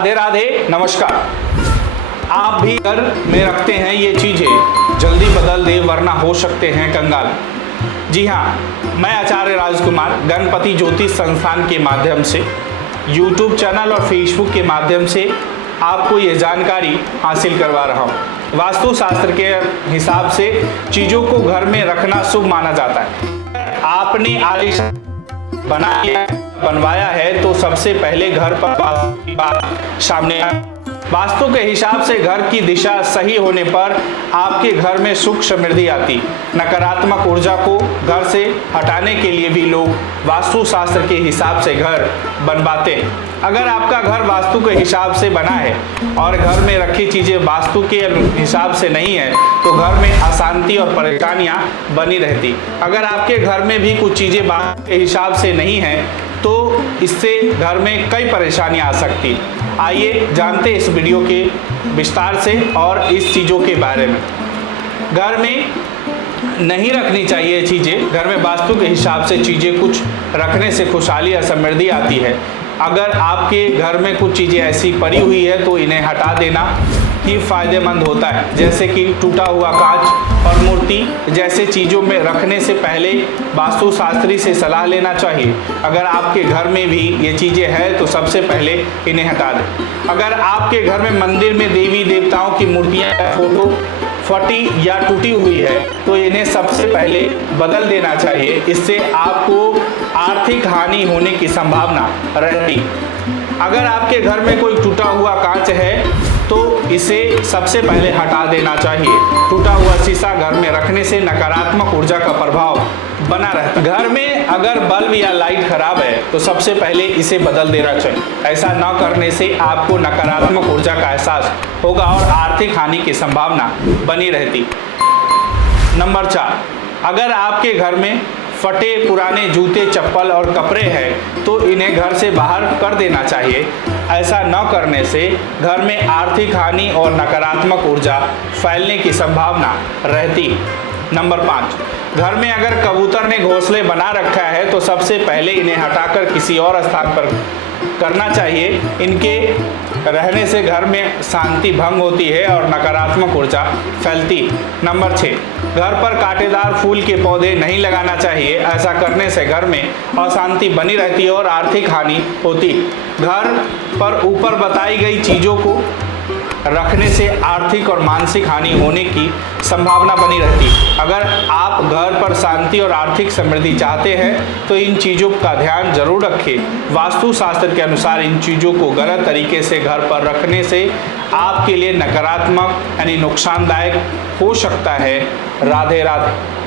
राधे राधे, नमस्कार। आप भी घर में रखते हैं ये चीज़ें, जल्दी बदल दे वरना हो सकते हैं कंगाल। जी हाँ, मैं आचार्य राजकुमार गणपति ज्योतिष संस्थान के माध्यम से यूट्यूब चैनल और फेसबुक के माध्यम से आपको ये जानकारी हासिल करवा रहा हूँ। वास्तु शास्त्र के हिसाब से चीज़ों को घर में रखना शुभ माना जाता है। आपने आलिशान बनवाया है तो सबसे पहले घर पर वास्तु की बात सामने आए। वास्तु के हिसाब से घर की दिशा सही होने पर आपके घर में सुख समृद्धि आती। नकारात्मक ऊर्जा को घर से हटाने के लिए भी लोग वास्तु शास्त्र के हिसाब से घर बनवाते हैं। अगर आपका घर वास्तु के हिसाब से बना है और घर में रखी चीज़ें वास्तु के हिसाब से नहीं है तो घर में अशांति और परेशानियां बनी रहती। अगर आपके घर में भी कुछ चीज़ें वास्तु के हिसाब से नहीं हैं तो इससे घर में कई परेशानियां आ सकती। आइए जानते इस वीडियो के विस्तार से और इस चीज़ों के बारे में। घर में नहीं रखनी चाहिए चीज़ें। घर में वास्तु के हिसाब से चीज़ें कुछ रखने से खुशहाली या समृद्धि आती है। अगर आपके घर में कुछ चीज़ें ऐसी पड़ी हुई है तो इन्हें हटा देना ही फायदेमंद होता है, जैसे कि टूटा हुआ कांच और मूर्ति जैसे चीज़ों में रखने से पहले वास्तु शास्त्री से सलाह लेना चाहिए। अगर आपके घर में भी ये चीज़ें हैं तो सबसे पहले इन्हें हटा दें। अगर आपके घर में मंदिर में देवी देवताओं की मूर्तियाँ या फोटो फटी या टूटी हुई है तो इन्हें सबसे पहले बदल देना चाहिए। इससे आपको आर्थिक हानि होने की संभावना रहती। अगर आपके घर में कोई टूटा हुआ कांच है तो इसे सबसे पहले हटा देना चाहिए। टूटा हुआ शीशा घर में रखने से नकारात्मक ऊर्जा का प्रभाव बना रहता है। घर में अगर बल्ब या लाइट खराब है तो सबसे पहले इसे बदल देना चाहिए। ऐसा न करने से आपको नकारात्मक ऊर्जा का एहसास होगा और आर्थिक हानि की संभावना बनी रहती। नंबर 4, अगर आपके घर में फटे पुराने जूते चप्पल और कपड़े हैं तो इन्हें घर से बाहर कर देना चाहिए। ऐसा न करने से घर में आर्थिक हानि और नकारात्मक ऊर्जा फैलने की संभावना रहती। नंबर 5, घर में अगर कबूतर ने घोंसले बना रखा है तो सबसे पहले इन्हें हटाकर किसी और स्थान पर करना चाहिए। इनके रहने से घर में शांति भंग होती है और नकारात्मक ऊर्जा फैलती। नंबर 6, घर पर कांटेदार फूल के पौधे नहीं लगाना चाहिए। ऐसा करने से घर में अशांति बनी रहती है और आर्थिक हानि होती। घर पर ऊपर बताई गई चीज़ों को रखने से आर्थिक और मानसिक हानि होने की संभावना बनी रहती। अगर आप घर पर शांति और आर्थिक समृद्धि चाहते हैं तो इन चीज़ों का ध्यान जरूर रखें। वास्तु शास्त्र के अनुसार इन चीज़ों को गलत तरीके से घर पर रखने से आपके लिए नकारात्मक यानी नुकसानदायक हो सकता है। राधे राधे।